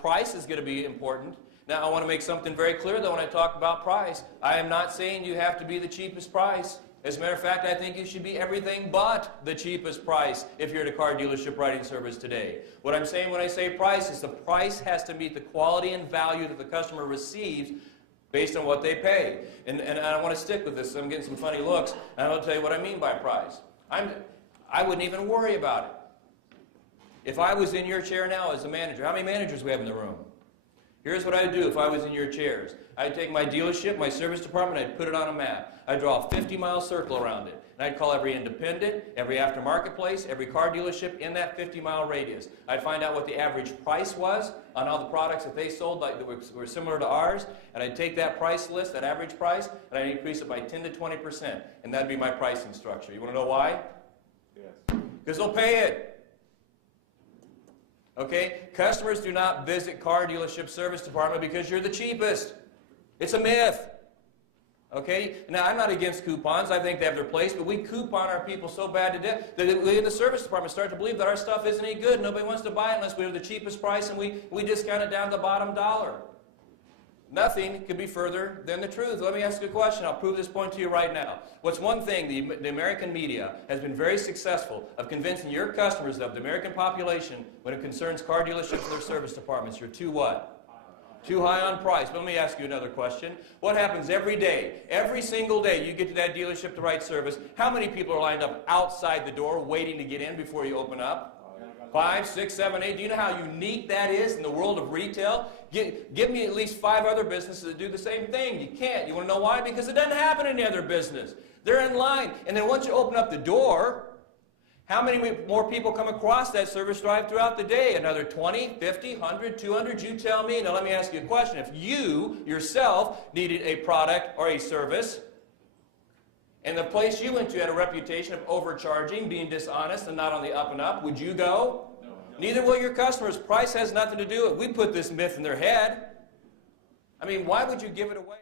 price is going to be important. Now, I want to make something very clear, though, when I talk about price. I am not saying you have to be the cheapest price. As a matter of fact, I think you should be everything but the cheapest price if you're at a car dealership writing service today. What I'm saying when I say price is the price has to meet the quality and value that the customer receives based on what they pay. And I want to stick with this. I'm getting some funny looks, and I'll tell you what I mean by price. I wouldn't even worry about it. If I was in your chair now as a manager, how many managers do we have in the room? Here's what I'd do if I was in your chairs. I'd take my dealership, my service department, I'd put it on a map. I'd draw a 50-mile circle around it. And I'd call every independent, every aftermarket place, every car dealership in that 50-mile radius. I'd find out what the average price was on all the products that they sold that were similar to ours. And I'd take that price list, that average price, and I'd increase it by 10 to 20%. And that'd be my pricing structure. You want to know why? Yes. Because they'll pay it. Okay? Customers do not visit car dealership service department because you're the cheapest. It's a myth. Okay? Now, I'm not against coupons. I think they have their place, but we coupon our people so bad to death that we in the service department start to believe that our stuff isn't any good. Nobody wants to buy it unless we're the cheapest price and we discount it down to the bottom dollar. Nothing could be further than the truth. Let me ask you a question. I'll prove this point to you right now. What's one thing the American media has been very successful of convincing your customers of the American population when it concerns car dealerships and their service departments? You're too what? Too high on price. But let me ask you another question. What happens every day, every single day you get to that dealership to write service, how many people are lined up outside the door waiting to get in before you open up? 5, 6, 7, 8. Do you know how unique that is in the world of retail? Give me at least 5 other businesses that do the same thing. You can't. You want to know why? Because it doesn't happen in any other business. They're in line. And then once you open up the door, how many more people come across that service drive throughout the day? Another 20, 50, 100, 200? You tell me. Now let me ask you a question. If you yourself needed a product or a service, and the place you went to had a reputation of overcharging, being dishonest, and not on the up and up, would you go? No. Neither will your customers. Price has nothing to do with it. We put this myth in their head. I mean, why would you give it away?